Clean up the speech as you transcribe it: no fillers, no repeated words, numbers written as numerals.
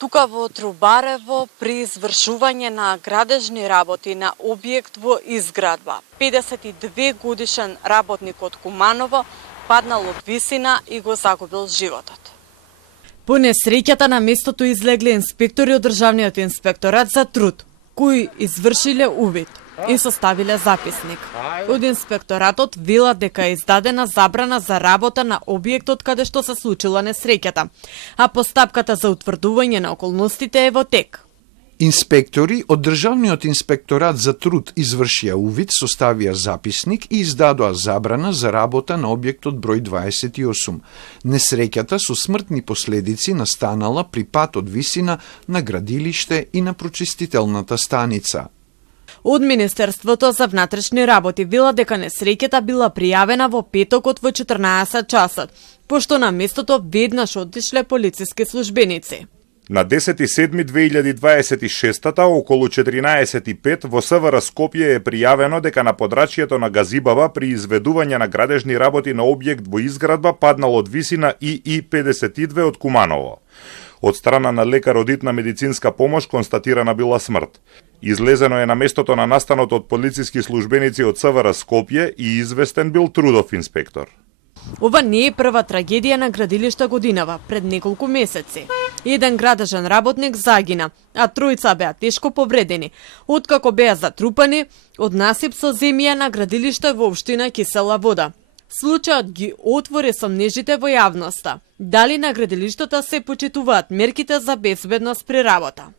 Тука во Трубарево при извршување на градежни работи на објект во изградба. 52 годишен работник од Куманово паднал од висина и го загубил животот. По несреќата на местото излегле инспектори од Државниот инспекторат за труд, кои извршиле увид и составиле записник. Од инспекторатот велат дека е издадена забрана за работа на објектот каде што се случила несреќата, а постапката за утврдување на околностите е во тек. Инспектори од Државниот инспекторат за труд извршија увид, составија записник и издадоа забрана за работа на објектот број 28. Несреќата со смртни последици настанала при пат од висина на градилиште и на прочистителната станица. Од Министерството за внатрешни работи велат дека несреќата била пријавена во петокот во 14 часот, пошто на местото веднаш отишле полициски службеници. На 10.7.2026 околу 14:05 во СВР Скопје е пријавено дека на подрачјето на Газибава при изведување на градежни работи на објект во изградба паднал од висина ИИ-52 од Куманово. Од страна на лекар од итна медицинска помош констатирана била смрт. Излезено е на местото на настанот од полициски службеници од СВР Скопје и известен бил трудов инспектор. Ова не е прва трагедија на градилишта годинава, пред неколку месеци. Еден градежен работник загина, а тројца беа тешко повредени, откако беа затрупани од насип со земја на градилиште во општина Кисела Вода. Случајот ги отвори сомнежите во јавноста. Дали на градилиштата се почитуваат мерките за безбедност при работа?